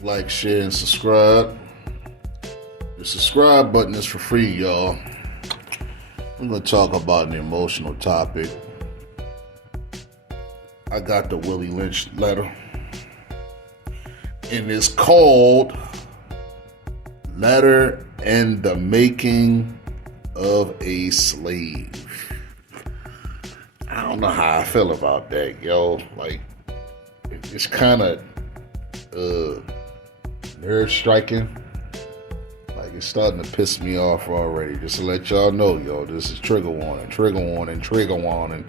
Like, share, and subscribe. The subscribe button is for free, y'all. I'm going to talk about an emotional topic. I got the Willie Lynch letter. And it's called Letter and the Making of a Slave. I don't know how I feel about that, yo. Like, it's kind of nerve striking. Like, it's starting to piss me off already. Just to let y'all know, yo, this is trigger warning, trigger warning, trigger warning.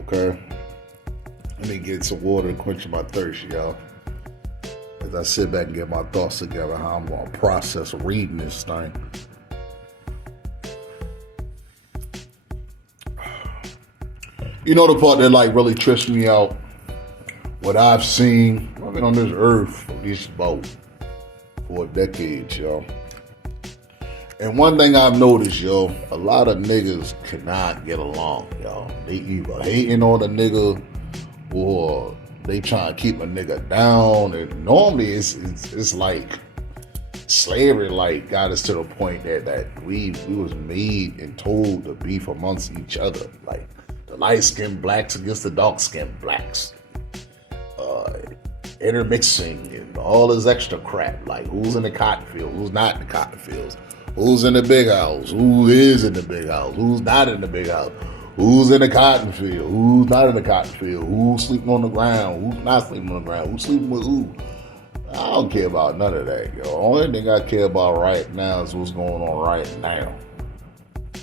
Okay? Let me get some water and quench my thirst, y'all. As I sit back and get my thoughts together, how I'm going to process reading this thing. You know the part that like really trips me out? What I've seen, I've been on this earth for at least about 4 decades, yo. And one thing I've noticed, yo, a lot of niggas cannot get along, yo. They either hating on a nigga or they trying to keep a nigga down. And normally it's like slavery like got us to the point that we was made and told to beef amongst each other. Like the light-skinned blacks against the dark-skinned blacks. Intermixing and all this extra crap. Like who's in the cotton field, who's not in the cotton fields, who's in the big house, who is in the big house, who's not in the big house, who's in the cotton field, who's not in the cotton field, who's sleeping on the ground, who's not sleeping on the ground, who's sleeping with who. I don't care about none of that, yo. Only thing I care about right now is what's going on right now.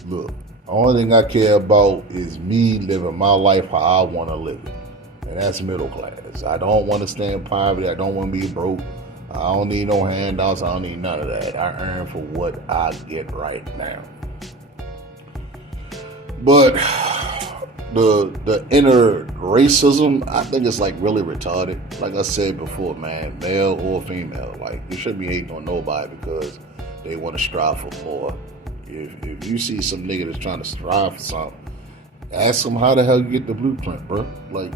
Look, the only thing I care about is me living my life how I want to live it. And that's middle class. I don't want to stay in poverty. I don't want to be broke. I don't need no handouts. I don't need none of that. I earn for what I get right now. But the inner racism, I think it's like really retarded. Like I said before, man, male or female, like you shouldn't be hating on nobody because they want to strive for more. If you see some nigga that's trying to strive for something, ask them how the hell you get the blueprint, bro. Like,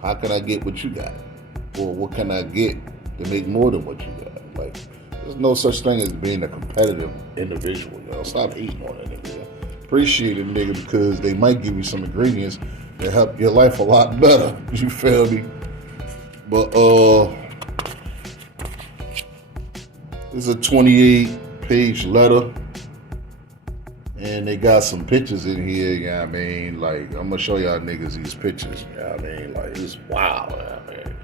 how can I get what you got? Or what can I get to make more than what you got? Like, there's no such thing as being a competitive individual, yo. Stop hating on that nigga, yo. Appreciate a nigga because they might give you some ingredients that help your life a lot better. You feel me? But this is a 28-page letter. And they got some pictures in here, you know what I mean? Like, I'm gonna show y'all niggas these pictures, you know what I mean? Like, it's wild, you know what I mean?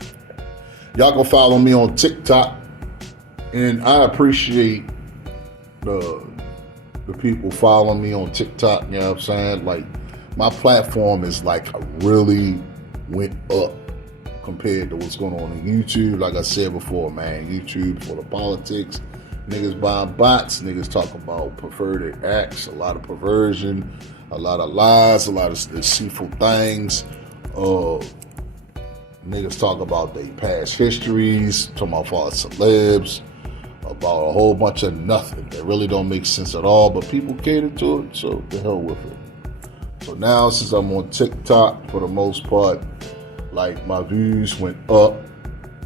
Y'all can follow me on TikTok. And I appreciate the people following me on TikTok, you know what I'm saying? Like, my platform is like really went up compared to what's going on YouTube. Like I said before, man, YouTube for the politics. Niggas buying bots, niggas talk about perverted acts, a lot of perversion, a lot of lies, a lot of deceitful things. Niggas talk about their past histories, talking about false celebs, about a whole bunch of nothing that really don't make sense at all, but people cater to it, so the hell with it. So now, since I'm on TikTok, for the most part, like my views went up,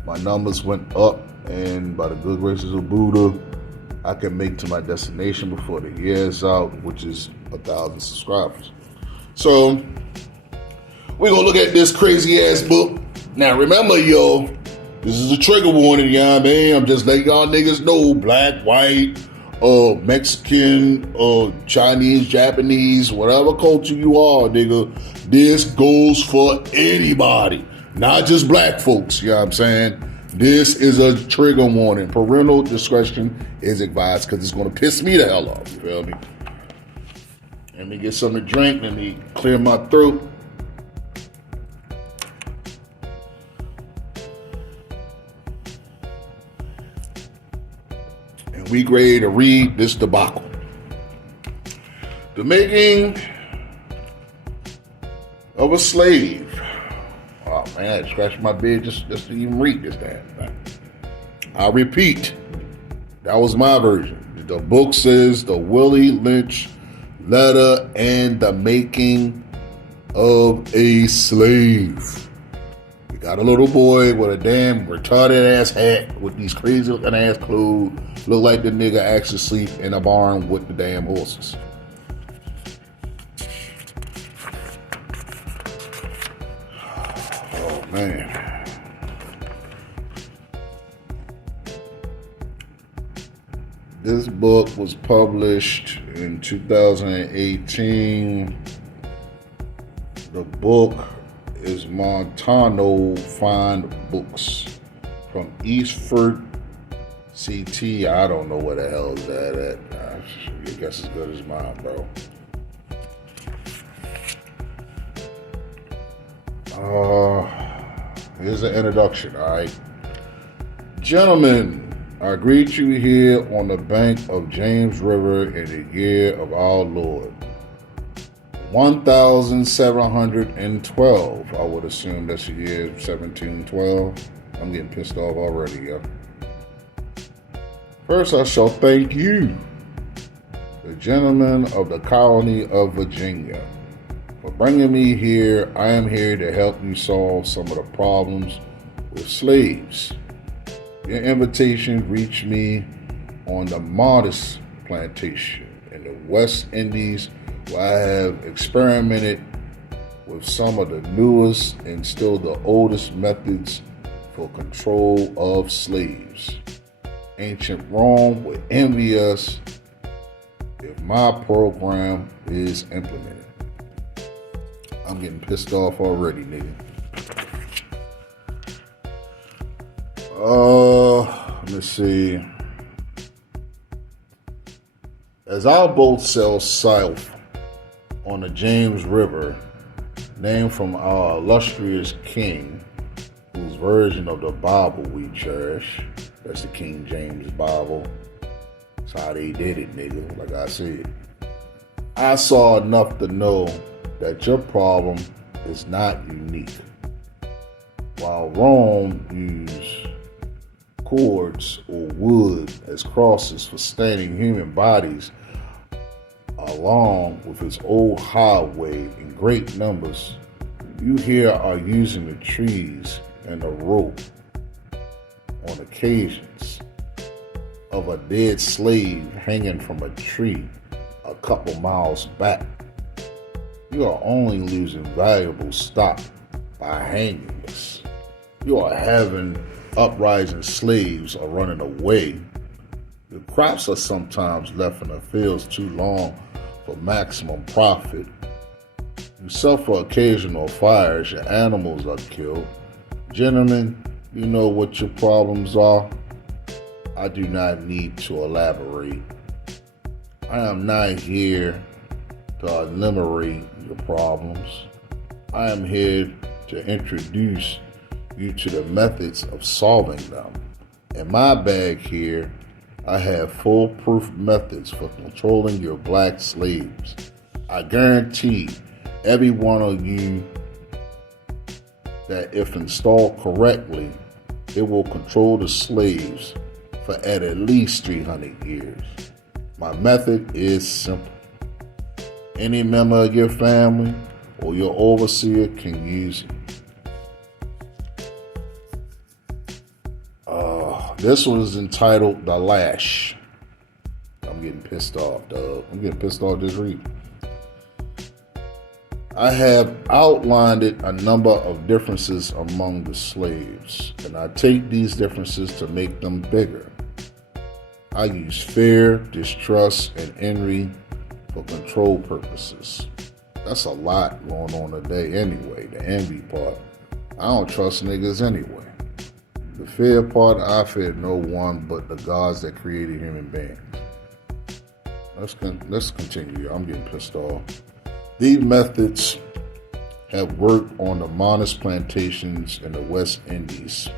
my numbers went up, and by the good graces of Buddha, I can make to my destination before the year is out, which is 1,000 subscribers. So we're gonna look at this crazy ass book. Now remember, yo, this is a trigger warning, you know what I mean? I'm just letting y'all niggas know, black, white, Mexican, Chinese, Japanese, whatever culture you are, nigga, this goes for anybody, not just black folks, you know what I'm saying? This is a trigger warning. Parental discretion is advised because it's going to piss me the hell off. You feel me? Let me get something to drink. Let me clear my throat. And we ready to read this debacle. The Making of a Slave. Oh man, I had to scratch my beard just to even read this damn thing. I repeat, that was my version. The book says The Willie Lynch Letter and the Making of a Slave. You got a little boy with a damn retarded ass hat with these crazy looking ass clothes. Look like the nigga actually sleep in a barn with the damn horses. Oh man. This book was published in 2018. The book is Montano Fine Books from Eastford, CT. I don't know where the hell is that at. I guess as good as mine, bro. Here's an introduction, alright? Gentlemen, I greet you here on the bank of James River in the year of our Lord 1712. I would assume that's the year 1712. I'm getting pissed off already, yo. First, I shall thank you, the gentlemen of the colony of Virginia, for bringing me here. I am here to help you solve some of the problems with slaves. Your invitation reached me on the Modest Plantation in the West Indies, where I have experimented with some of the newest and still the oldest methods for control of slaves. Ancient Rome would envy us if my program is implemented. I'm getting pissed off already, nigga. Let's see. As our boat sails south on the James River, named from our illustrious king, whose version of the Bible we cherish, that's the King James Bible. That's how they did it, nigga, like I said. I saw enough to know that your problem is not unique. While Rome used cords or wood as crosses for standing human bodies, along with its old highway in great numbers, you here are using the trees and the rope on occasions of a dead slave hanging from a tree a couple miles back. You are only losing valuable stock by hanging this. You are having uprising slaves are running away. The crops are sometimes left in the fields too long for maximum profit. You suffer occasional fires, your animals are killed. Gentlemen, you know what your problems are? I do not need to elaborate. I am not here to enumerate your problems. I am here to introduce you to the methods of solving them. In my bag here, I have foolproof methods for controlling your black slaves. I guarantee every one of you that if installed correctly, it will control the slaves for at least 300 years. My method is simple. Any member of your family or your overseer can use it. This was entitled The Lash. I'm getting pissed off, dog. I'm getting pissed off just reading. I have outlined it a number of differences among the slaves, and I take these differences to make them bigger. I use fear, distrust, and envy for control purposes. That's a lot going on today anyway, the envy part. I don't trust niggas anyway. The fear part, I fear no one but the gods that created human beings. Let's continue. I'm getting pissed off. These methods have worked on the modest plantations in the West Indies,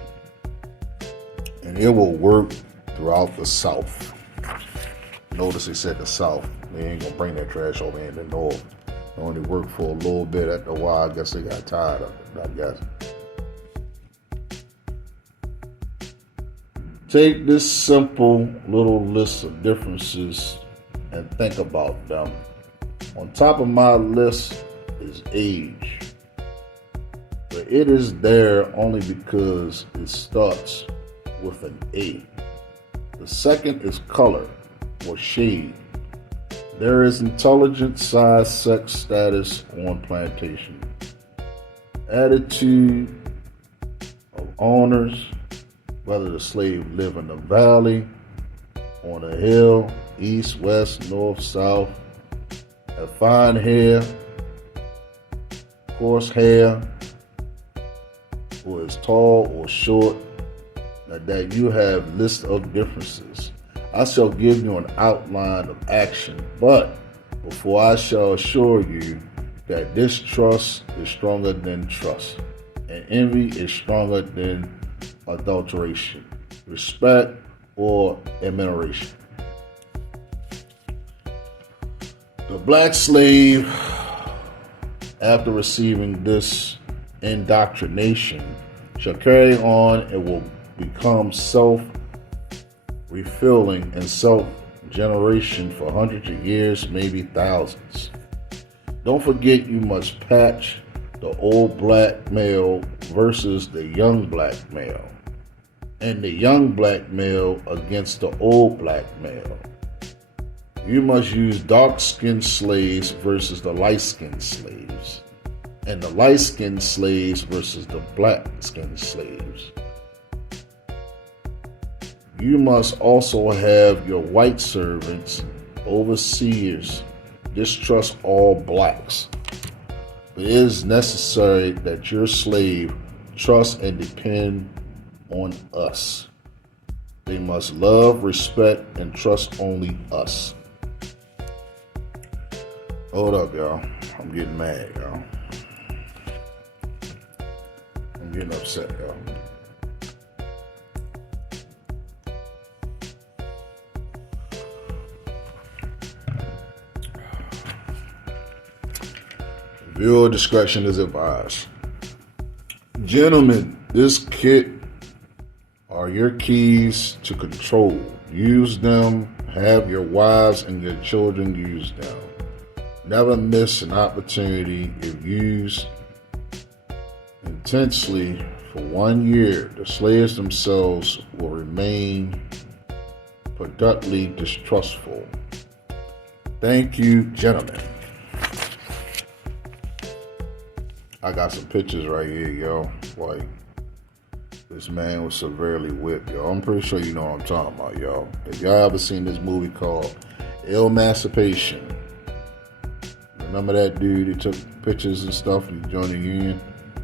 and it will work throughout the South. Notice they said the South. They ain't gonna bring that trash over in the North. It only worked for a little bit. After a while, I guess they got tired of it. I guess. Take this simple little list of differences and think about them. On top of my list is age. But it is there only because it starts with an A. The second is color or shade. There is intelligence, size, sex, status on plantation. Attitude of owners, whether the slave live in the valley, on a hill, east, west, north, south, have fine hair, coarse hair, or is tall or short, that you have list of differences. I shall give you an outline of action, but before I shall assure you that distrust is stronger than trust, and envy is stronger than adulteration, respect or admiration. The black slave, after receiving this indoctrination, shall carry on and will become self-refilling and self-generation for hundreds of years, maybe thousands. Don't forget you must patch the old black male versus the young black male, and the young black male against the old black male. You must use dark-skinned slaves versus the light-skinned slaves, and the light-skinned slaves versus the black-skinned slaves. You must also have your white servants, overseers, distrust all blacks. It is necessary that your slave trust and depend on us. They must love, respect, and trust only us. Hold up, y'all. I'm getting mad, y'all. I'm getting upset, y'all. Viewer discretion is advised. Gentlemen, this kit are your keys to control. Use them. Have your wives and your children use them. Never miss an opportunity. If used intensely for 1 year, the slaves themselves will remain productively distrustful. Thank you, gentlemen. I got some pictures right here, yo. Like, this man was severely whipped, yo. I'm pretty sure you know what I'm talking about, yo. If y'all ever seen this movie called Emancipation, remember that dude who took pictures and stuff and he joined the union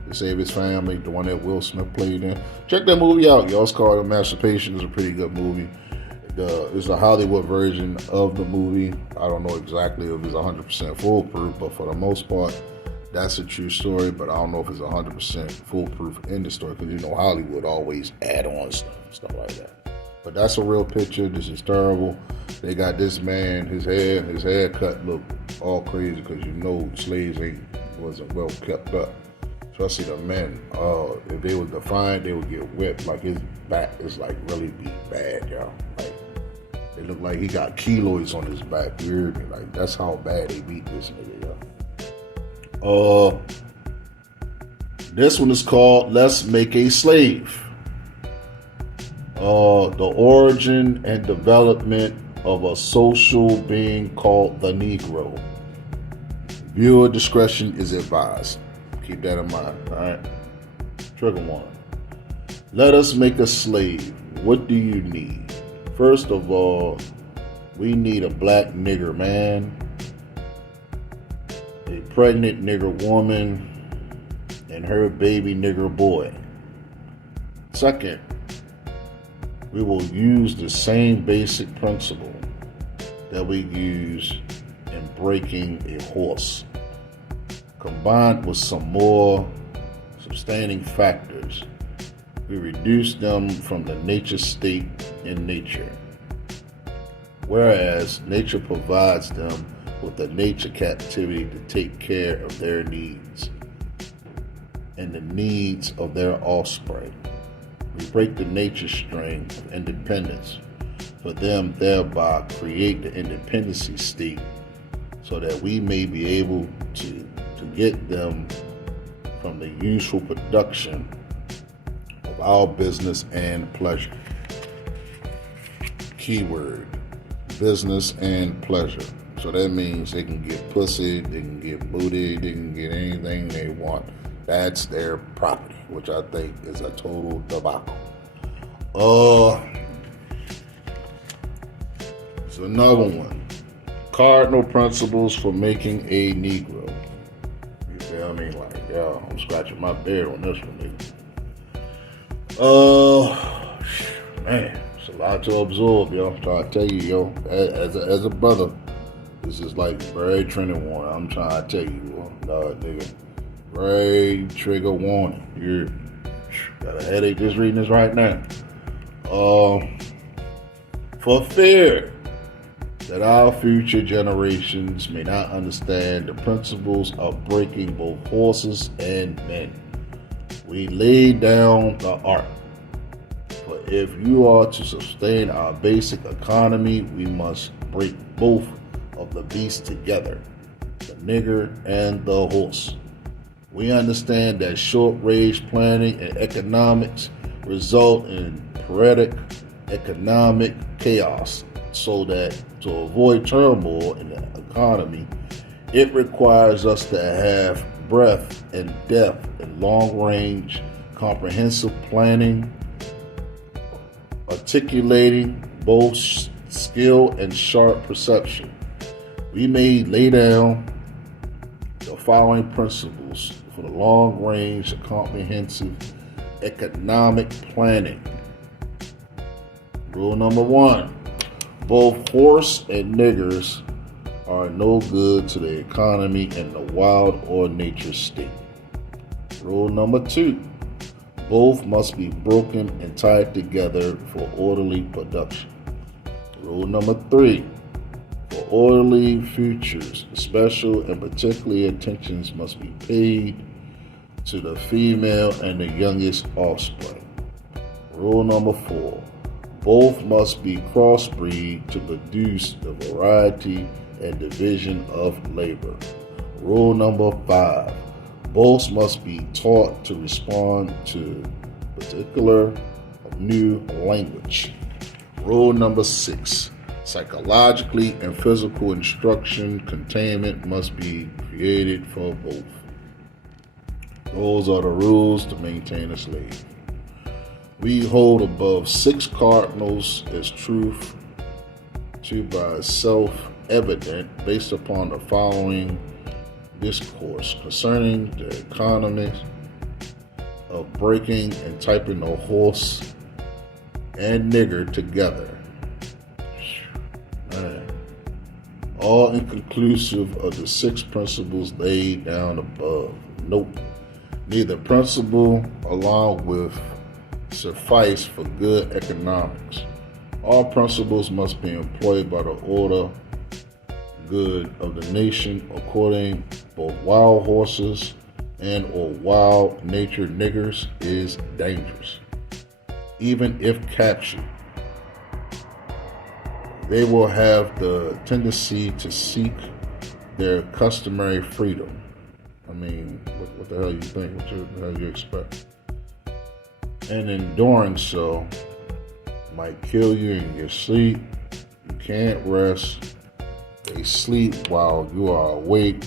to save his family, the one that Will Smith played in? Check that movie out, yo. It's called Emancipation. It's a pretty good movie. It's a Hollywood version of the movie. I don't know exactly if it's 100% foolproof, but for the most part, that's a true story, but I don't know if it's 100% foolproof in the story, because you know Hollywood always add on stuff like that. But that's a real picture. This is terrible. They got this man, his haircut looked all crazy, because you know slaves wasn't well kept up. Especially the men. If they were defiant, they would get whipped. Like his back is like really beat bad, y'all. Like it looked like he got keloids on his back. You hear me? Like that's how bad they beat this nigga, y'all. This one is called Let's Make a Slave. The origin and development of a social being called the Negro. Viewer discretion is advised. Keep that in mind, alright? Trigger 1. Let us make a slave. What do you need? First of all, we need a black nigger man, a pregnant nigger woman, and her baby nigger boy. Second, we will use the same basic principle that we use in breaking a horse, combined with some more sustaining factors. We reduce them from the nature state in nature, whereas nature provides them with the nature captivity to take care of their needs and the needs of their offspring. We break the nature string of independence for them, thereby create the independency state so that we may be able to get them from the useful production of our business and pleasure. Keyword, business and pleasure. So that means they can get pussy, they can get booty, they can get anything they want. That's their property, which I think is a total debacle. It's another one. Cardinal principles for making a Negro. You feel me? Like, yo, I'm scratching my beard on this one, nigga. Man, it's a lot to absorb, yo. I'm trying to tell you, yo, as a brother, this is like very trigger warning. I'm trying to tell you, nigga, very trigger warning. You got a headache just reading this right now. For fear that our future generations may not understand the principles of breaking both horses and men, we lay down the art. For if you are to sustain our basic economy, we must break both of the beasts together, the nigger and the horse. We understand that short-range planning and economics result in periodic economic chaos, so that to avoid turmoil in the economy, it requires us to have breadth and depth in long-range, comprehensive planning, articulating both skill and sharp perception. We may lay down the following principles for the long-range, comprehensive economic planning. Rule number 1. Both horse and niggers are no good to the economy in the wild or nature state. Rule number 2. Both must be broken and tied together for orderly production. Rule number 3. For orderly futures, special and particular attentions must be paid to the female and the youngest offspring. Rule number 4. Both must be crossbreed to produce the variety and division of labor. Rule number 5. Both must be taught to respond to particular new language. Rule number 6. Psychologically and physical instruction containment must be created for both. Those are the rules to maintain a slave. We hold above 6 cardinals as truth to by self-evident based upon the following discourse concerning the economy of breaking and typing the horse and nigger together. Man. All inconclusive of the 6 principles laid down above. Note, neither principle along with suffice for good economics. All principles must be employed by the order good of the nation according both wild horses and or wild nature niggers is dangerous. Even if captured, they will have the tendency to seek their customary freedom. I mean, what the hell you think? What the hell you expect? And in doing so, might kill you in your sleep. You can't rest. They sleep while you are awake,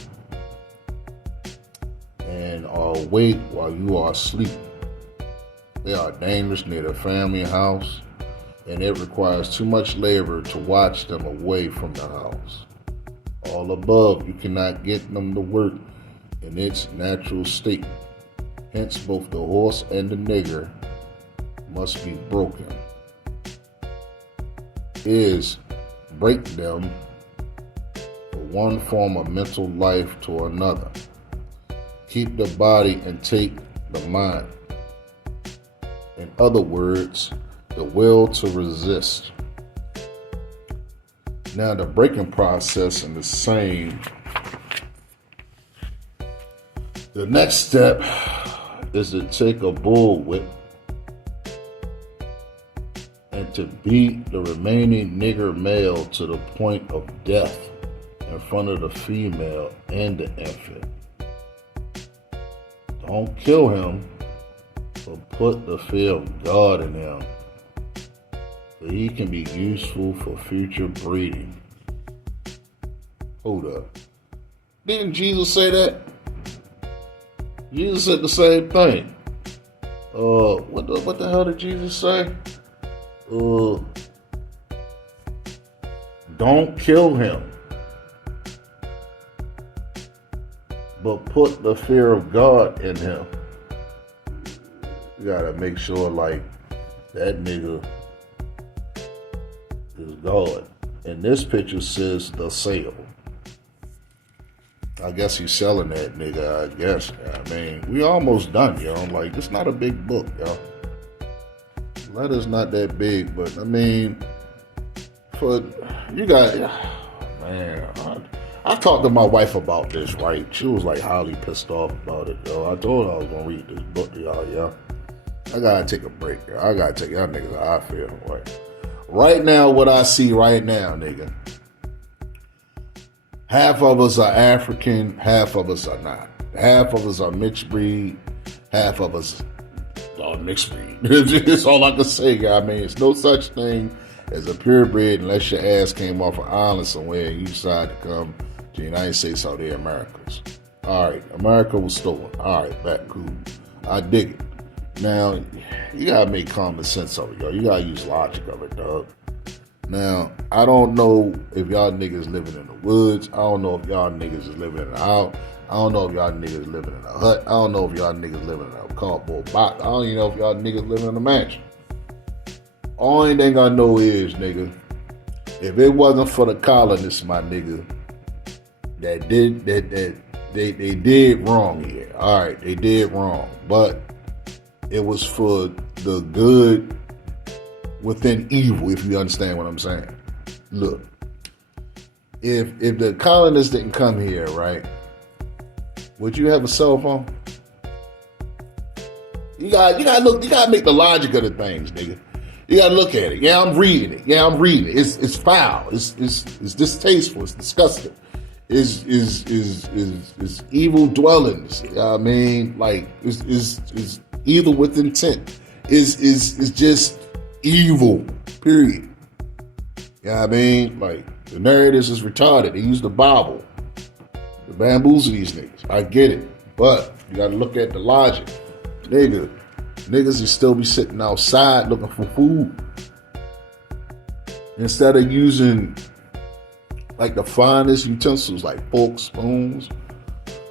and are awake while you are asleep. They are dangerous near the family house, and it requires too much labor to watch them away from the house. All above, you cannot get them to work in its natural state. Hence, both the horse and the nigger must be broken. Is break them from one form of mental life to another. Keep the body and take the mind. In other words, the will to resist. Now the breaking process is the same. The next step is to take a bullwhip and to beat the remaining nigger male to the point of death in front of the female and the infant. The Don't kill him, but put the fear of God in him, so he can be useful for future breeding. Hold up. Didn't Jesus say that? Jesus said the same thing. What the hell did Jesus say? Don't kill him, but put the fear of God in him. You gotta make sure, like, that nigga is God. And this picture says the sale. I guess he's selling that nigga, I guess. I mean, we almost done, yo. Like, it's not a big book, yo. Letter's not that big, but I mean, for you got, man, I talked to my wife about this, right? She was like highly pissed off about it, yo. I told her I was gonna read this book to y'all, yo. I gotta take a break, yo. I gotta take y'all niggas how I feel, right? Right now, what I see right now, nigga, half of us are African, half of us are not. Half of us are mixed breed, half of us are mixed breed. That's all I can say, I mean, it's no such thing as a purebred unless your ass came off an island somewhere and you decided to come to the United States or the Americas. All right, America was stolen. All right, back cool. I dig it. Now, you gotta make common sense of it, yo. You gotta use logic of it, dog. Now, I don't know if y'all niggas living in the woods. I don't know if y'all niggas is living in a house. I don't know if y'all niggas living in a hut. I don't know if y'all niggas living in a cardboard box. I don't even know if y'all niggas living in a mansion. Only thing I know is, nigga, if it wasn't for the colonists, my nigga, they did wrong here. All right, they did wrong, but it was for the good within evil, if you understand what I'm saying. Look, if the colonists didn't come here, right, would you have a cell phone? You gotta make the logic of the things, nigga. You gotta look at it. Yeah, I'm reading it. It's foul. It's distasteful. It's disgusting. Is evil dwellings. You know what I mean? Like, is evil with intent. Is just evil. Period. You know what I mean? Like, the narrators is retarded. They use the Bible to bamboozle these niggas. I get it. But you gotta look at the logic. Niggas will still be sitting outside looking for food. Instead of using like the finest utensils like forks, spoons,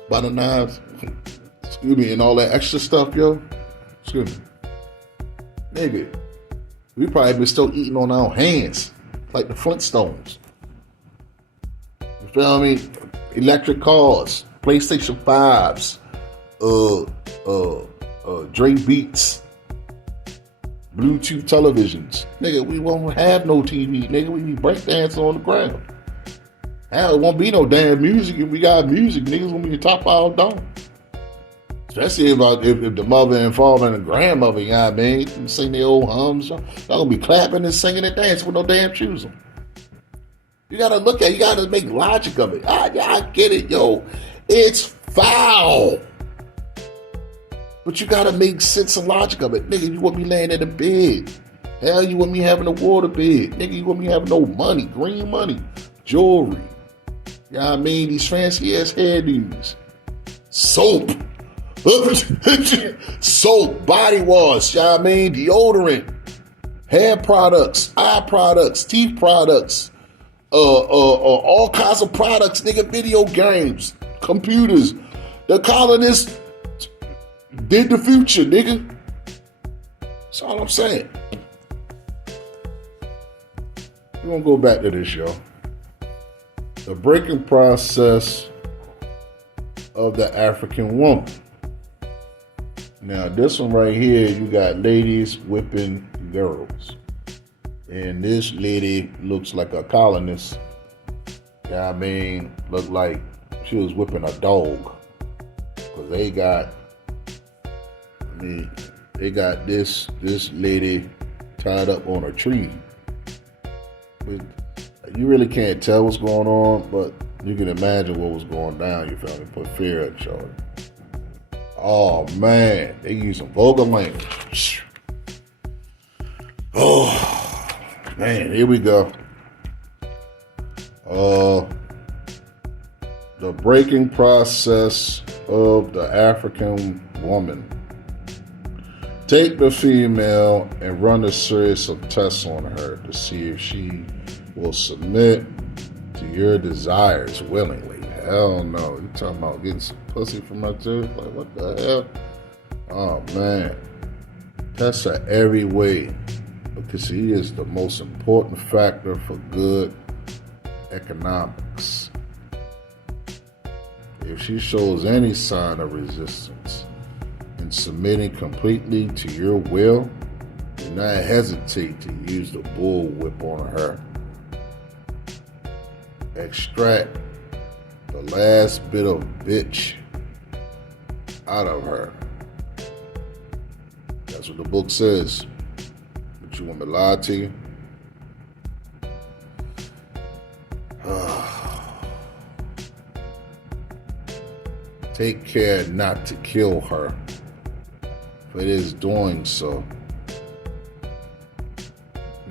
butter knives, excuse me, and all that extra stuff, yo. Excuse me. Nigga, we probably been still eating on our hands like the Flintstones. You feel me? Electric cars, PlayStation 5s, Dre Beats, Bluetooth televisions. Nigga, we won't have no TV. Nigga, we be breakdancing on the ground. Hell, it won't be no damn music. If we got music, niggas gonna be the top of our dome. Especially if the mother and father and the grandmother, you know what I mean, sing their old hums. Y'all gonna be clapping and singing and dancing with no damn shoes on. You gotta you gotta make logic of it. I get it, yo. It's foul. But you gotta make sense and logic of it. Nigga, you want me laying in the bed. Hell, you want me having a water bed. Nigga, you want me having no money, green money, jewelry. You know what I mean? These fancy ass hairdos. Soap. Soap, body wash, you know what I mean? Deodorant, hair products, eye products, teeth products, all kinds of products, nigga, video games, computers. The colonists did the future, nigga. That's all I'm saying. We're gonna go back to this, y'all. The breaking process of the African woman. Now, this one right here, you got ladies whipping girls. And this lady looks like a colonist. You know what I mean? Looked like she was whipping a dog. Because they got this lady tied up on a tree. You really can't tell what's going on, but you can imagine what was going down, you feel me? Put fear in Charlie. Oh man, they using vulgar language. Oh man, here we go. The breaking process of the African woman. Take the female and run a series of tests on her to see if she will submit to your desires willingly. Hell no. You talking about getting some pussy from my dude? Like, what the hell? Oh, man. Test her every way because he is the most important factor for good economics. If she shows any sign of resistance in submitting completely to your will, do not hesitate to use the bullwhip on her. Extract the last bit of bitch out of her. That's what the book says. But you want me to lie to you? Take care not to kill her, for it is doing so.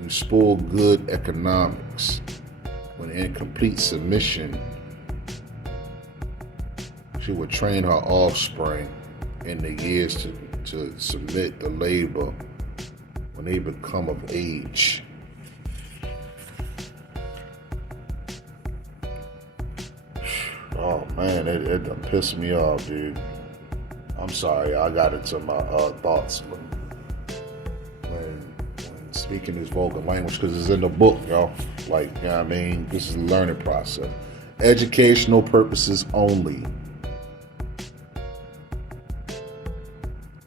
You spoil good economics when in complete submission. She will train her offspring in the years to submit to labor when they become of age. Oh man, it done pissed me off, dude. I'm sorry, I got into my thoughts when speaking this vulgar language because it's in the book, y'all. Like, you know what I mean? This is a learning process. Educational purposes only.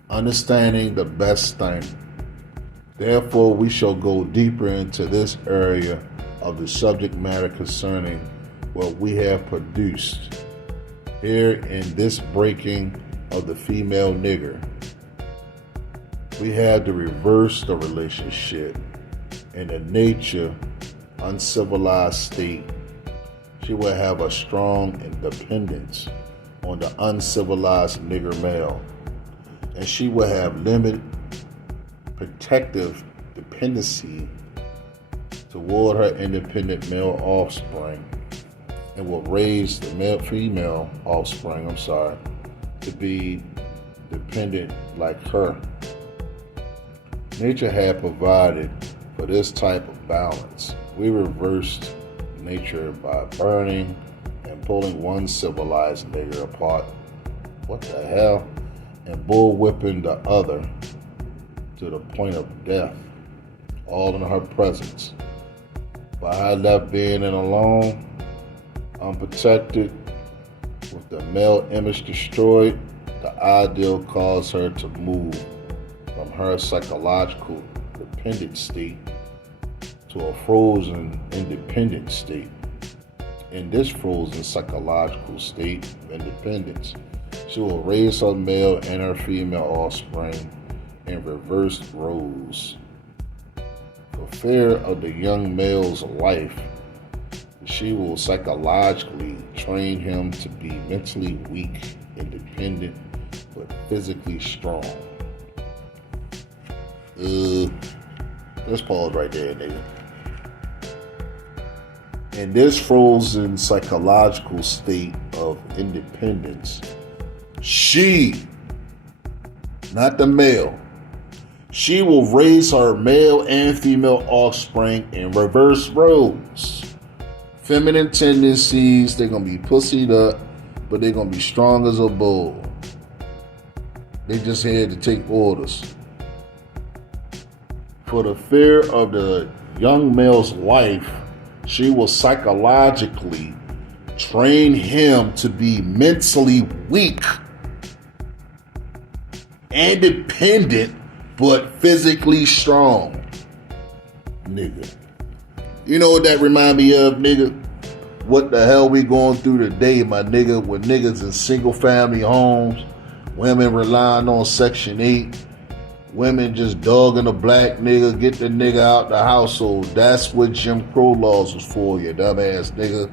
Understanding the best thing. Therefore, we shall go deeper into this area of the subject matter concerning what we have produced here in this breaking of the female nigger. We had to reverse the relationship in a nature uncivilized state. She will have a strong independence on the uncivilized nigger male, and she will have limited protective dependency toward her independent male offspring, and will raise the female offspring, to be dependent like her. Nature had provided for this type of balance. We reversed nature by burning and pulling one civilized nigger apart. What the hell? And bullwhipping the other to the point of death, all in her presence. By her left being in alone, unprotected, with the male image destroyed, the ideal caused her to move from her psychological dependent state to a frozen independent state. In this frozen psychological state of independence, she will raise her male and her female offspring in reversed roles. For fear of the young male's life, she will psychologically train him to be mentally weak, independent, but physically strong. Let's pause right there, nigga. In this frozen psychological state of independence, she, not the male, she will raise her male and female offspring in reverse roles. Feminine tendencies, they're going to be pussied up, but they're going to be strong as a bull. They just here to take orders. For the fear of the young male's life, she will psychologically train him to be mentally weak, independent, but physically strong. Nigga. You know what that remind me of, nigga? What the hell we going through today, my nigga, with niggas in single family homes, women relying on Section 8, women just dogging a black nigga, get the nigga out the household. That's what Jim Crow laws was for, you dumbass nigga.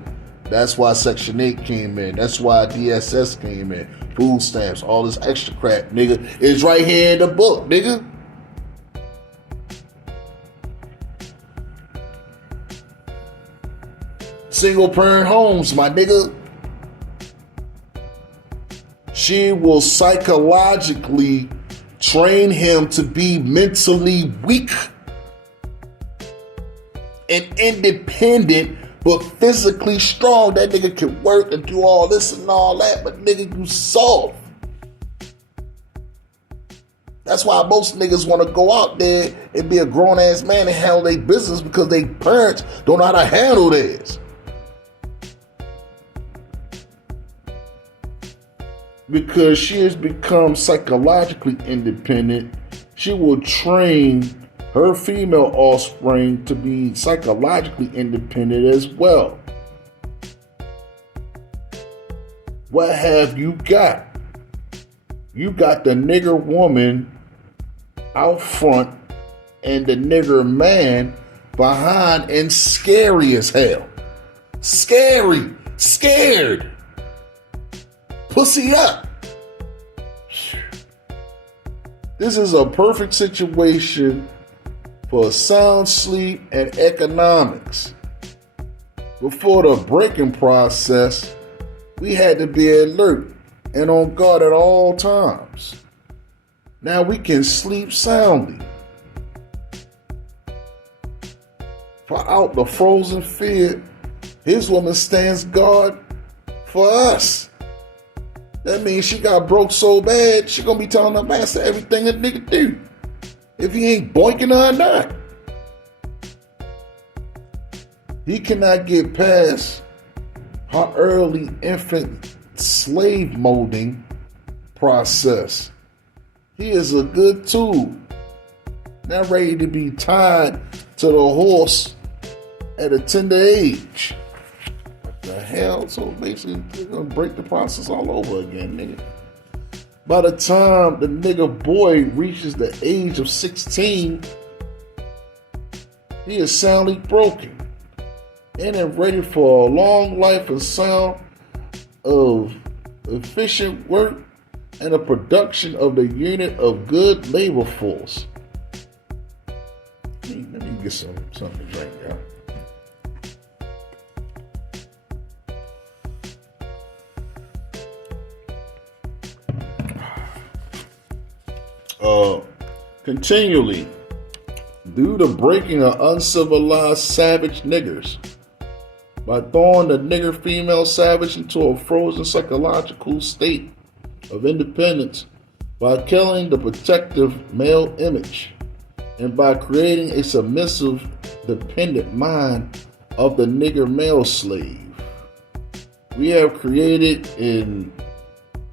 That's why Section 8 came in. That's why DSS came in. Food stamps, all this extra crap, nigga. It's right here in the book, nigga. Single parent homes, my nigga. She will psychologically train him to be mentally weak and independent, but physically strong. That nigga can work and do all this and all that, but nigga, you soft. That's why most niggas want to go out there and be a grown-ass man and handle their business, because their parents don't know how to handle theirs. Because she has become psychologically independent, she will train her female offspring to be psychologically independent as well. What have you got? You got the nigger woman out front and the nigger man behind, and scary as hell. Scary. Scared. Pussy up. This is a perfect situation for sound sleep and economics. Before the breaking process, we had to be alert and on guard at all times. Now we can sleep soundly. For out the frozen fear, his woman stands guard for us. That means she got broke so bad, she gonna be telling her master everything a nigga do, if he ain't boinking her or not. He cannot get past her early infant slave molding process. He is a good tool, not ready to be tied to the horse at a tender age. The hell? So basically, they're gonna break the process all over again, nigga. By the time the nigga boy reaches the age of 16, he is soundly broken and is ready for a long life and sound of efficient work and a production of the unit of good labor force. Let me get something to drink, y'all. Continually do the breaking of uncivilized savage niggers by throwing the nigger female savage into a frozen psychological state of independence, by killing the protective male image, and by creating a submissive, dependent mind of the nigger male slave. We have created an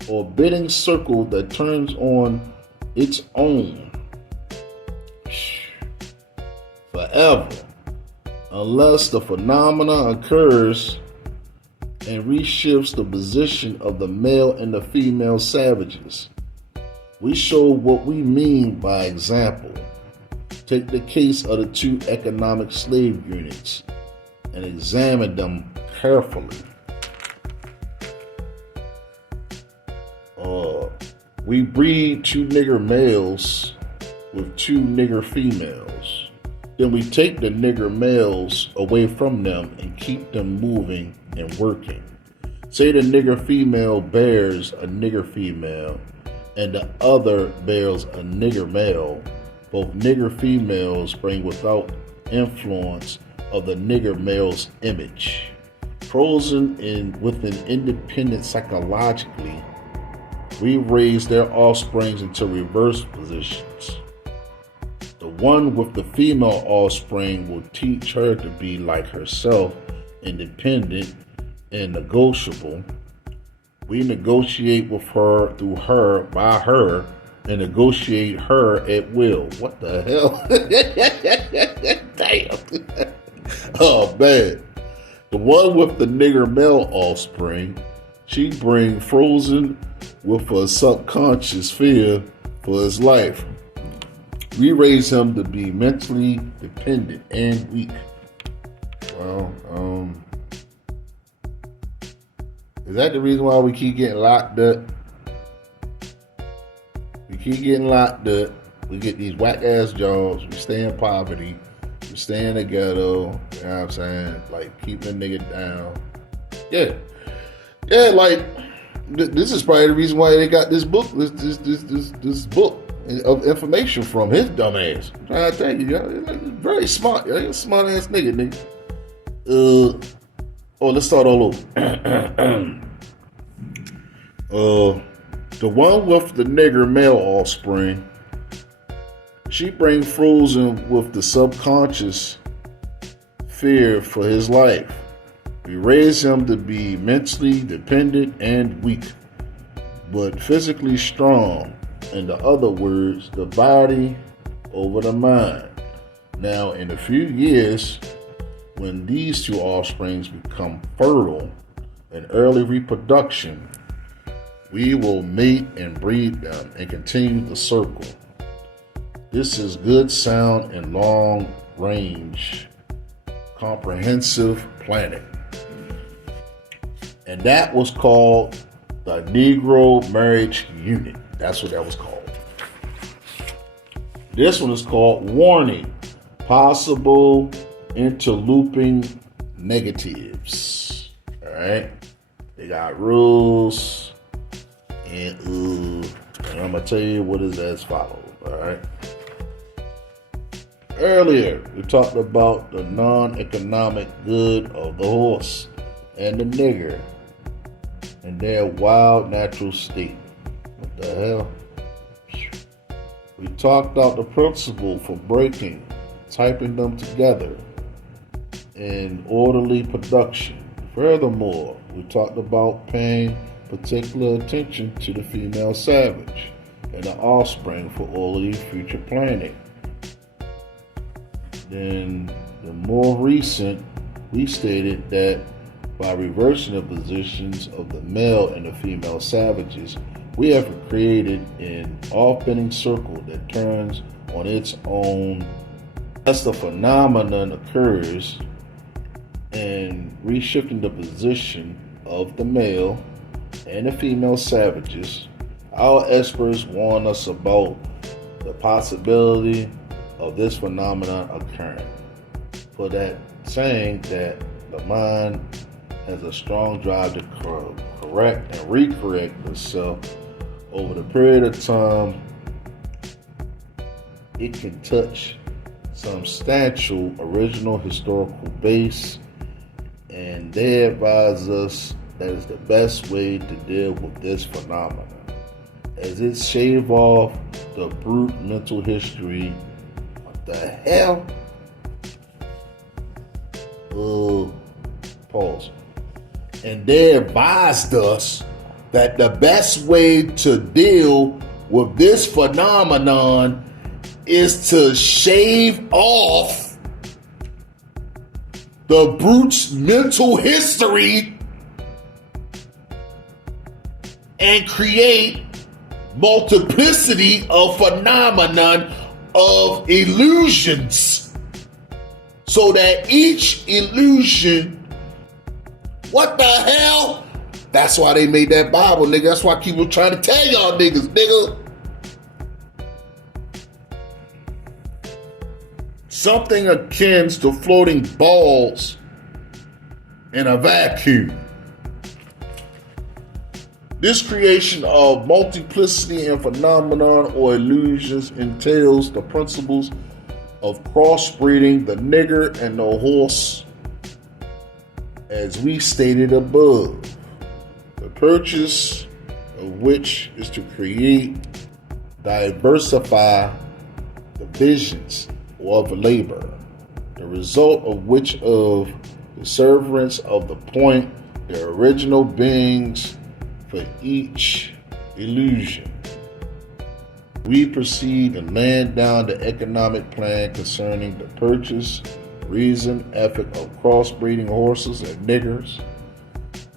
orbiting circle that turns on its own forever, unless the phenomena occurs and reshifts the position of the male and the female savages. We show what we mean by example. Take the case of the two economic slave units and examine them carefully. We breed two nigger males with two nigger females. Then we take the nigger males away from them and keep them moving and working. Say the nigger female bears a nigger female and the other bears a nigger male. Both nigger females bring without influence of the nigger male's image. Frozen in within independent psychologically, we raise their offsprings into reverse positions. The one with the female offspring will teach her to be like herself, independent and negotiable. We negotiate with her, through her, by her, and negotiate her at will. What the hell? Damn. Oh, man. The one with the nigger male offspring, she bring frozen with a subconscious fear for his life. We raise him to be mentally dependent and weak. Well, Is that the reason why we keep getting locked up? We keep getting locked up. We get these whack ass jobs. We stay in poverty. We stay in the ghetto. You know what I'm saying? Like, keeping the nigga down. Yeah. Yeah, like, this is probably the reason why they got this book, this book of information from his dumb ass. I'm trying to tell you, like, very smart. You're a smart ass nigga. Let's start all over. The one with the nigger male offspring, she bring frozen with the subconscious fear for his life. We raise him to be mentally dependent and weak, but physically strong. In the other words, the body over the mind. Now, in a few years, when these two offsprings become fertile in early reproduction, we will mate and breed them and continue the circle. This is good, sound, and long-range comprehensive planning. And that was called the Negro Marriage Unit. That's what that was called. This one is called Warning, Possible Interlooping Negatives. All right? They got rules. And I'm going to tell you what is as follows. All right? Earlier, we talked about the non-economic good of the horse and the nigger in their wild natural state. What the hell? We talked about the principle for breaking, typing them together in orderly production. Furthermore, we talked about paying particular attention to the female savage and the offspring for orderly future planning. Then the more recent, we stated that by reversing the positions of the male and the female savages, we have created an off-bending circle that turns on its own. As the phenomenon occurs and reshifting the position of the male and the female savages, our experts warn us about the possibility of this phenomenon occurring. For that saying that the mind has a strong drive to correct and recorrect itself over the period of time, it can touch substantial original historical base, and they advise us that is the best way to deal with this phenomenon, as it shave off the brute mental history. What the hell? Pause. And they advised us that the best way to deal with this phenomenon is to shave off the brute's mental history and create multiplicity of phenomenon of illusions, so that each illusion, what the hell? That's why they made that Bible, nigga. That's why people trying to tell y'all niggas, nigga. Something akin to floating balls in a vacuum. This creation of multiplicity and phenomenon or illusions entails the principles of crossbreeding the nigger and the horse, as we stated above. The purpose of which is to create, diversify the visions of labor, the result of which of the severance of the point, the original beings for each illusion. We proceed and land down the economic plan concerning the purchase, reason, ethic of crossbreeding horses and niggers.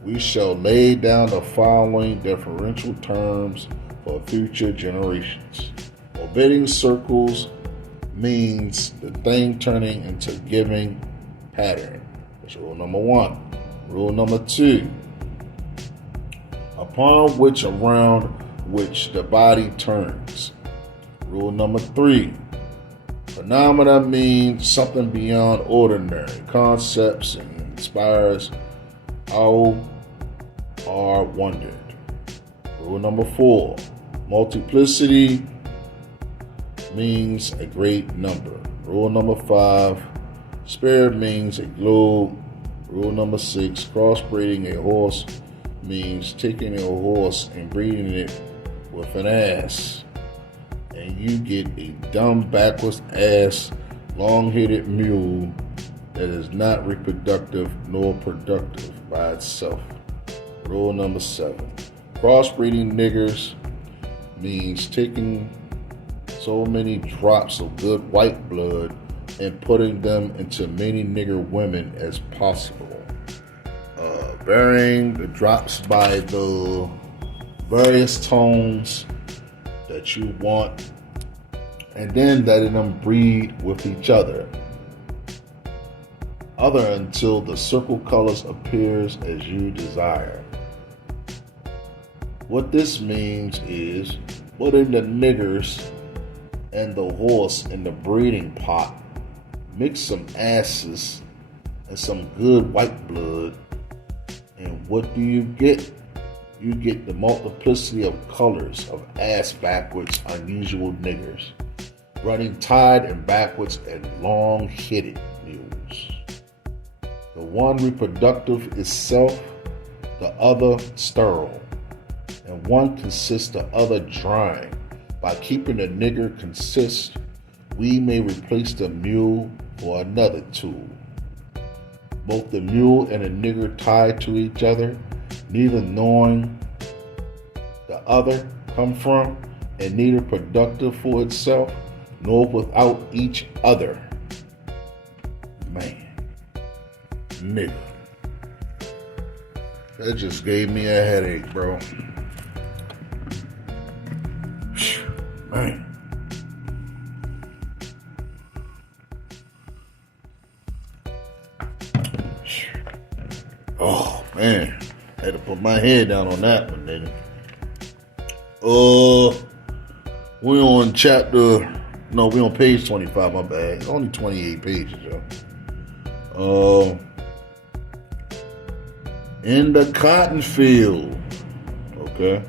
We shall lay down the following differential terms for future generations. Orbiting circles means the thing turning into giving pattern. That's rule number 1. Rule number 2. upon which around which the body turns. Rule number 3. Phenomena means something beyond ordinary concepts and inspires awe or wondered. Rule number 4. Multiplicity means a great number. Rule number 5. Spirit means a globe. Rule number 6. Crossbreeding a horse means taking a horse and breeding it with an ass. And you get a dumb, backwards ass, long-headed mule that is not reproductive nor productive by itself. Rule number 7. Crossbreeding niggers means taking so many drops of good white blood and putting them into many nigger women as possible. Varying the drops by the various tones that you want, and then letting them breed with each other until the circle colors appears as you desire. What this means is putting the niggers and the horse in the breeding pot, mix some asses and some good white blood, and what do you get? You get the multiplicity of colors of ass backwards, unusual niggers, running tied and backwards and long-headed mules. The one reproductive is self, the other sterile, and one consists the other drying. By keeping the nigger consist, we may replace the mule for another tool. Both the mule and the nigger tied to each other, neither knowing the other come from, and neither productive for itself, nor without each other. Man, nigger. That just gave me a headache, bro. Man. Oh, man. Had to put my head down on that one, nigga. We on we on page 25, my bad. It's only 28 pages, yo. In the cotton field. Okay.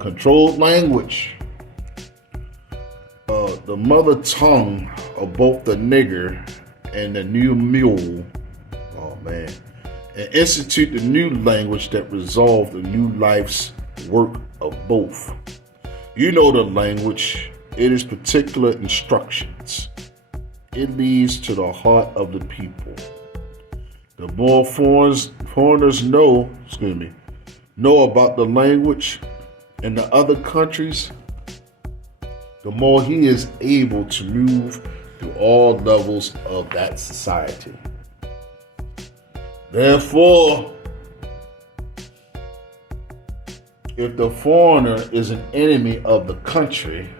Controlled language. The mother tongue of both the nigger and the new mule. Oh man. And institute the new language that resolve the new life's work of both. You know the language. It is particular instructions. It leads to the heart of the people. The more foreigners know about the language in the other countries, the more he is able to move through all levels of that society. Therefore, if the foreigner is an enemy of the country,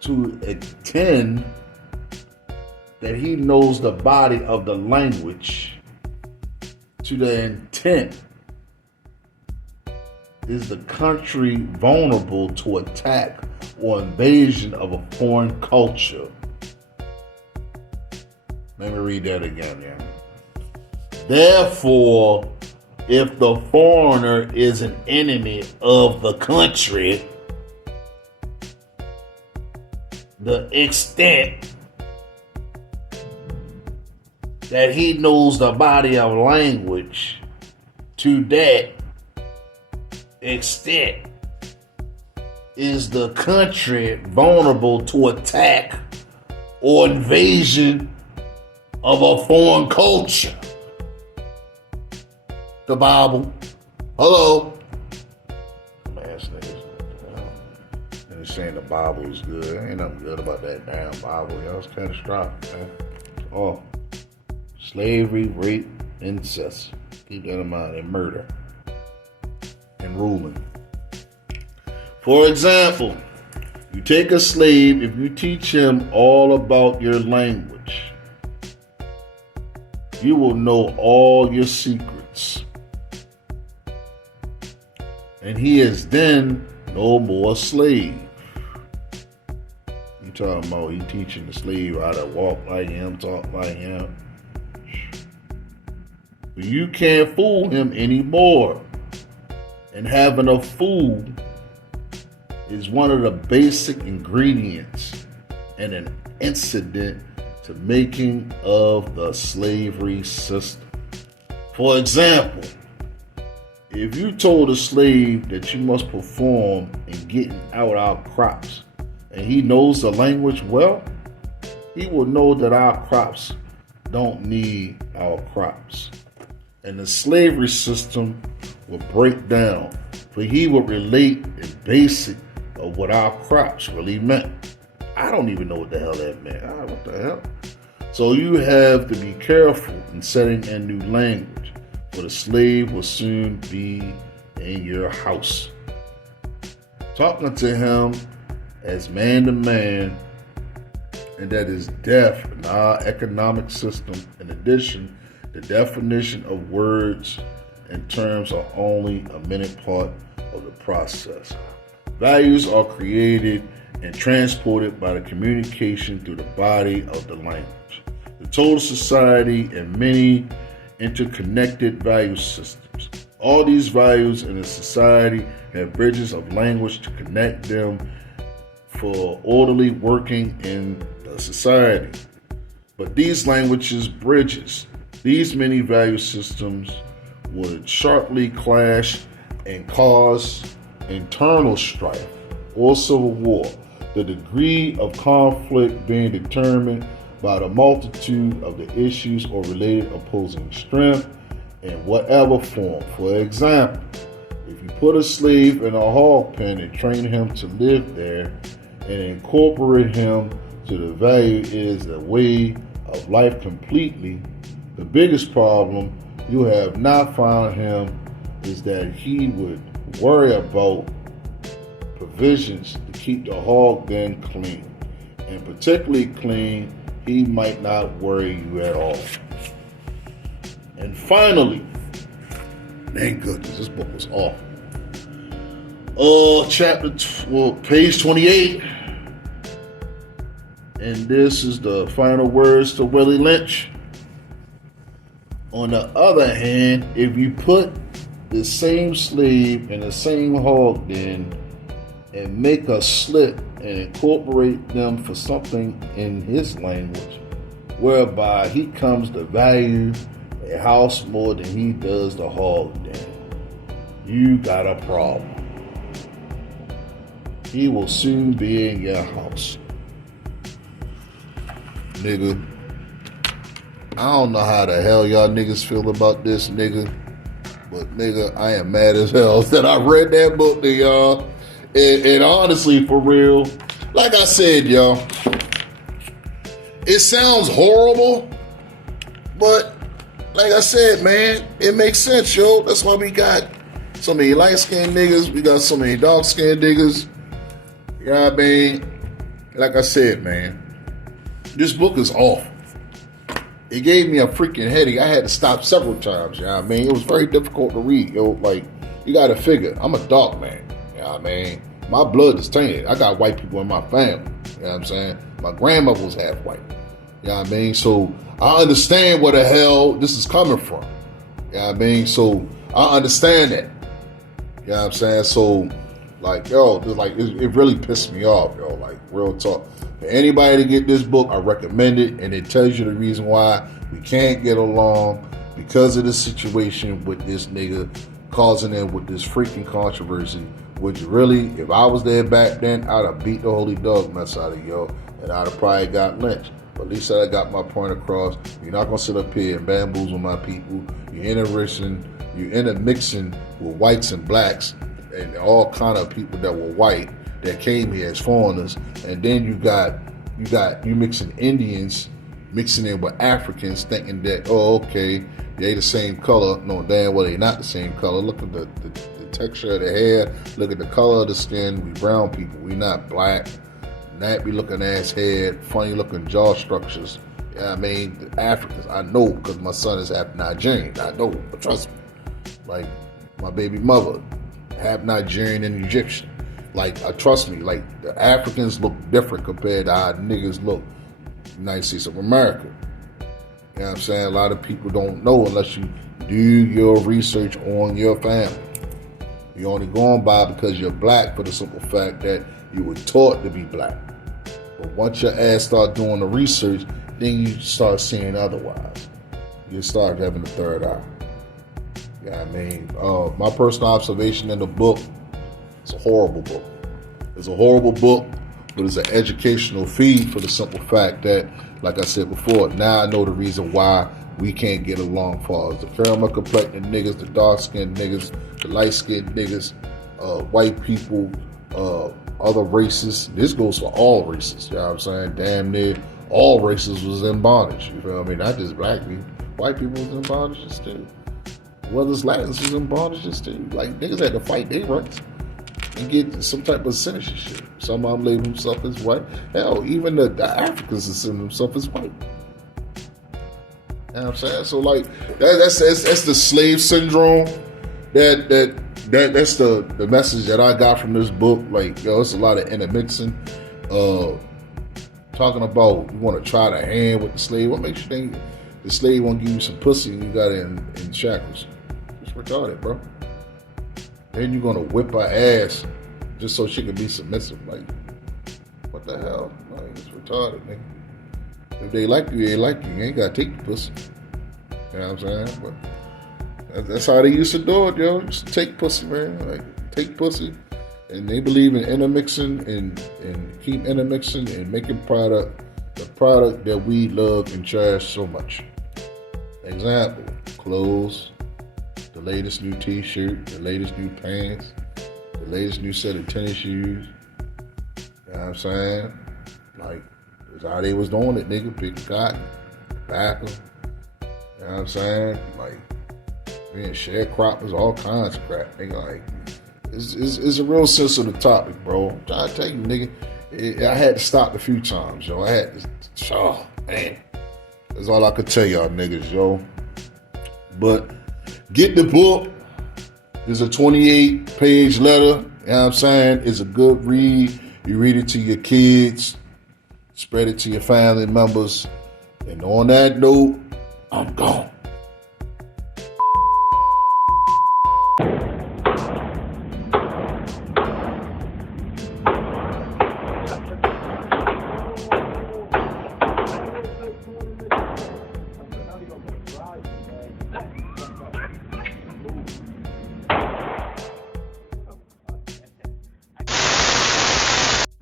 to extend that he knows the body of the language, to the intent is the country vulnerable to attack or invasion of a foreign culture. Let me read that again, yeah. Therefore, if the foreigner is an enemy of the country, the extent that he knows the body of language, to that extent is the country vulnerable to attack or invasion of a foreign culture. The Bible. Hello. I'm asking niggas. And it's saying the Bible is good. Ain't nothing good about that damn Bible. Y'all, it's catastrophic, man. Oh. Slavery, rape, incest. Keep that in mind. And murder. And ruling. For example, You take a slave, if you teach him all about your language, you will know all your secrets. And he is then no more slave. You talking about he teaching the slave how to walk like him, talk like him. But you can't fool him anymore. And having a fool is one of the basic ingredients and an incident to making of the slavery system. For example, if you told a slave that you must perform in getting out our crops, and he knows the language well, he will know that our crops don't need our crops. And the slavery system will break down, for he will relate the basic of what our crops really meant. I don't even know what the hell that meant. What the hell? So you have to be careful in setting a new language, for the slave will soon be in your house. Talking to him as man to man, and that is deaf in our economic system. In addition, the definition of words and terms are only a minute part of the process. Values are created and transported by the communication through the body of the language. The total society and many interconnected value systems. All these values in a society have bridges of language to connect them for orderly working in the society. But these languages bridges, these many value systems would sharply clash and cause internal strife or civil war, the degree of conflict being determined by the multitude of the issues or related opposing strength in whatever form. For example, if you put a slave in a hog pen and train him to live there and incorporate him to the value is the way of life completely, the biggest problem you have not found him is that he would worry about provisions to keep the hog den clean. And particularly clean, he might not worry you at all. And finally, thank goodness, this book was awful. Page 28. And this is the final words to Willie Lynch. On the other hand, if you put the same slave in the same hog den and make a slip and incorporate them for something in his language, whereby he comes to value a house more than he does the hog den, you got a problem. He will soon be in your house. Nigga, I don't know how the hell y'all niggas feel about this, nigga. But nigga, I am mad as hell that I read that book to y'all. And honestly, for real, like I said, y'all, it sounds horrible, but like I said, man, it makes sense, yo. That's why we got so many light-skinned niggas. We got so many dark-skinned niggas. You know what I mean? Like I said, man, this book is awful. It gave me a freaking headache. I had to stop several times, you know what I mean? It was very difficult to read, yo. Like, you gotta figure, I'm a dark man, you know what I mean? My blood is tainted. I got white people in my family, you know what I'm saying? My grandmother was half white, you know what I mean? So, I understand where the hell this is coming from, you know what I mean? So, I understand that, you know what I'm saying? So, like, yo, it really pissed me off, yo, like, real talk. For anybody to get this book, I recommend it, and it tells you the reason why we can't get along because of the situation with this nigga causing it with this freaking controversy, which really, if I was there back then, I'd have beat the holy dog mess out of yo, and I'd have probably got lynched. But at least I got my point across. You're not going to sit up here and bamboozle my people. You're intermixing with whites and blacks and all kind of people that were white that came here as foreigners, and then you mixing Indians, mixing in with Africans, thinking that, oh, okay, they the same color. No, damn well they not the same color. Look at the texture of the hair. Look at the color of the skin. We brown people. We not black. nappy looking ass head, funny looking jaw structures. Yeah, I mean, the Africans, I know because my son is half Nigerian. I know, but trust me. Like, my baby mother, half Nigerian and Egyptian. Like, trust me, like, the Africans look different compared to how niggas look in the United States of America. You know what I'm saying? A lot of people don't know unless you do your research on your family. You're only going by because you're black for the simple fact that you were taught to be black. But once your ass start doing the research, then you start seeing otherwise. You start having the third eye. You know what I mean? My personal observation in the book, it's a horrible book. It's a horrible book, but it's an educational feed for the simple fact that, like I said before, now I know the reason why we can't get along far as the caramel complected niggas, the dark skinned niggas, the light skinned niggas, white people, other races. This goes for all races, you know what I'm saying? Damn near all races was in bondage. You feel me? Not just black people. White people was in bondages too. Whether it's Latins was in bondages too. Like, niggas had to fight their rights and get some type of censorship. Some of them label themselves as white. Hell, even the Africans are seeing themselves as white. You know what I'm saying? So, like, that's the slave syndrome. That's the message that I got from this book. Like, yo, it's a lot of intermixing. Talking about you want to try the hand with the slave. What makes you think the slave won't give you some pussy and you got it in shackles? It's retarded, bro. Then you're gonna whip her ass just so she can be submissive. Like, what the hell? Like, it's retarded, nigga. If they like you, they like you. You ain't gotta take the pussy. You know what I'm saying? But that's how they used to do it, yo. Just take pussy, man. Like, take pussy. And they believe in intermixing and keep intermixing and making the product that we love and cherish so much. Example, clothes, the latest new t-shirt, the latest new pants, the latest new set of tennis shoes. You know what I'm saying? Like, that's how they was doing it, nigga. Picking cotton, tobacco. You know what I'm saying? Like, being sharecroppers, all kinds of crap. Nigga, like, it's a real sensitive topic, bro. I'm trying to tell you, nigga. I had to stop a few times, yo. I had to, oh, man. That's all I could tell y'all niggas, yo. But get the book. It's a 28-page letter. You know what I'm saying? It's a good read. You read it to your kids. Spread it to your family members. And on that note, I'm gone.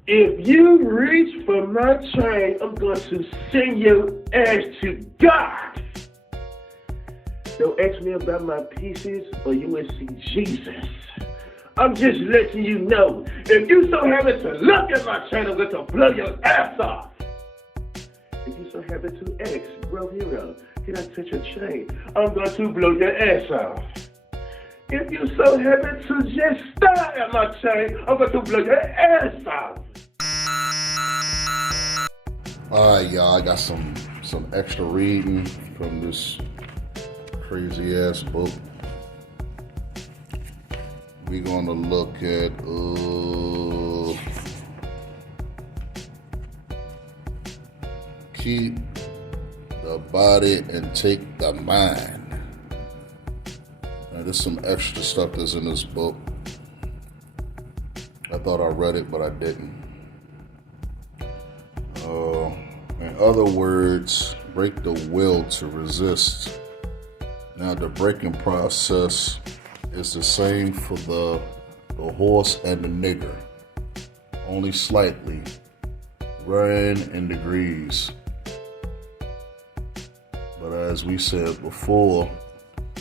If you reach for my chain, I'm going to send your ass to God. Don't ask me about my pieces or you will see Jesus. I'm just letting you know, if you so happen to look at my chain, I'm going to blow your ass off. If you so happen to ask, bro, hero, can I touch your chain? I'm going to blow your ass off. If you so happen to just stare at my chain, I'm going to blow your ass off. Alright, y'all, I got some extra reading from this crazy ass book. We're gonna look at keep the body and take the mind. Now, there's some extra stuff that's in this book. I thought I read it, but I didn't. In other words, break the will to resist. Now, the breaking process is the same for the horse and the nigger, only slightly, varying in degrees. But as we said before,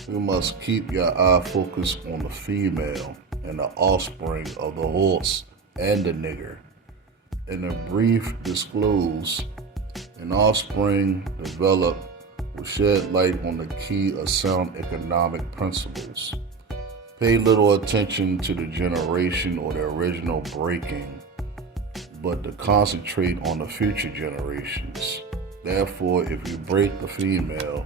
you must keep your eye focused on the female and the offspring of the horse and the nigger. In a brief disclose, an offspring developed will shed light on the key of sound economic principles. Pay little attention to the generation or the original breaking. but to concentrate on the future generations. Therefore, if you break the female,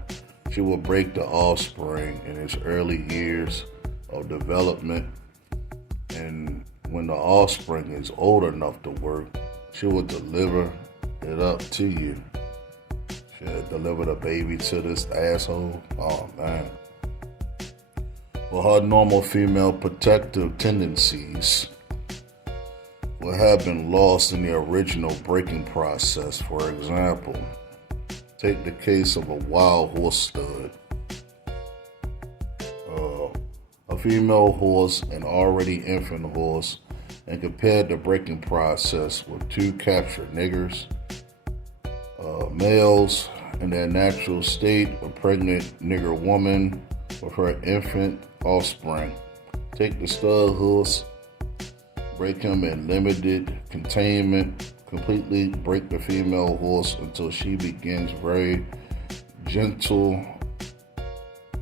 she will break the offspring in its early years of development, and when the offspring is old enough to work, she will deliver it up to you. She'll deliver the baby to this asshole. Oh man. Well, her normal female protective tendencies will have been lost in the original breaking process. For example, take the case of a wild horse stud. A female horse, an already infant horse, and compared the breaking process with two captured niggers. Males in their natural state, a pregnant nigger woman with her infant offspring. Take the stud horse, break him in limited containment, completely break the female horse until she begins very gentle,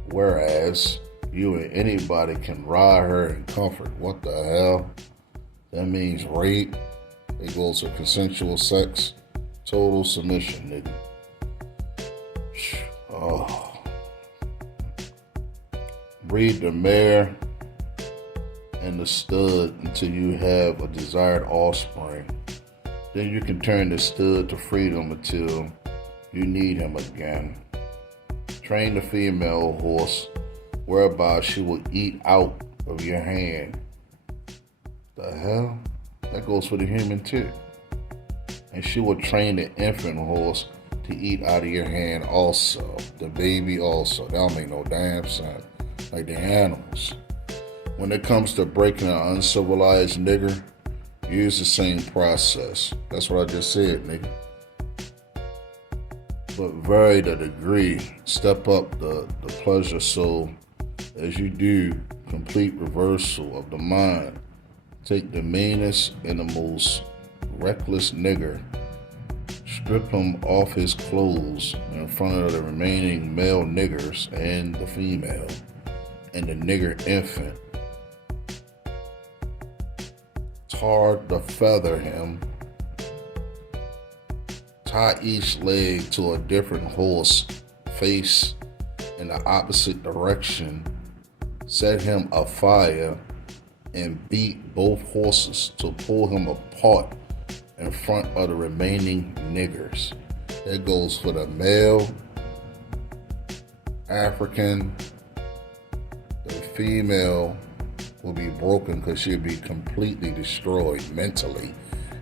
whereas you and anybody can ride her in comfort. What the hell? That means rape. It goes to consensual sex. Total submission, nigga. Oh. Breed the mare and the stud until you have a desired offspring. Then you can turn the stud to freedom until you need him again. Train the female horse whereby she will eat out of your hand. The hell? That goes for the human too. And she will train the infant horse to eat out of your hand also. The baby also. That don't make no damn sense. Like the animals. When it comes to breaking an uncivilized nigger, use the same process. That's what I just said, nigga. But vary the degree. Step up the pleasure so as you do complete reversal of the mind. Take the meanest and the most reckless nigger, strip him off his clothes in front of the remaining male niggers and the female and the nigger infant. Tar the feather him. Tie each leg to a different horse, face in the opposite direction. Set him afire and beat both horses to pull him apart in front of the remaining niggers. That goes for the male, African. The female will be broken because she'll be completely destroyed mentally.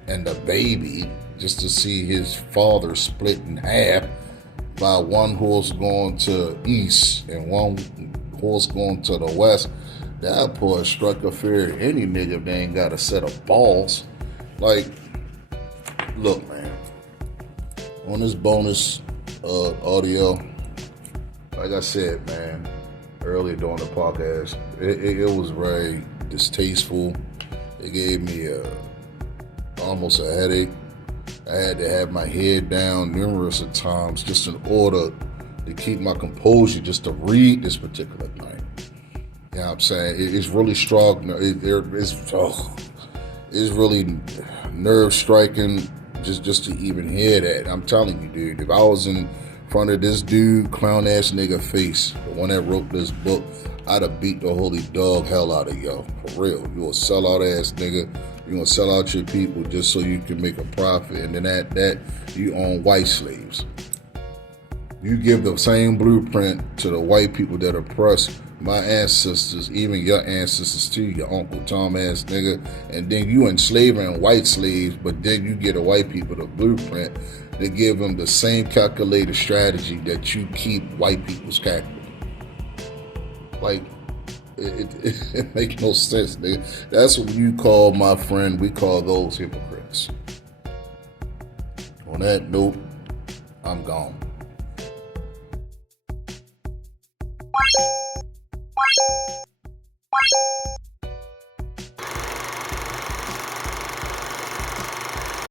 And the baby, just to see his father split in half by one horse going to east and one horse going to the west, that poor struck a fear of any nigga if they ain't got a set of balls. Like, look, man, on this bonus audio, like I said, man, earlier during the podcast, it was very distasteful. It gave me almost a headache. I had to have my head down numerous of times just in order to keep my composure, just to read this particular thing. You know what I'm saying? It's really strong. It's really nerve striking just to even hear that. I'm telling you, dude, if I was in front of this dude, clown ass nigga face, the one that wrote this book, I'd have beat the holy dog hell out of yo. For real. You a sellout ass nigga. You gonna sell out your people just so you can make a profit, and then that you own white slaves. You give the same blueprint to the white people that oppress my ancestors, even your ancestors too, your Uncle Tom ass nigga, and then you enslaving white slaves, but then you get the white people the blueprint to give them the same calculated strategy that you keep white people's capital. Like, it makes no sense, nigga. That's what you call, my friend, we call those hypocrites. On that note, I'm gone.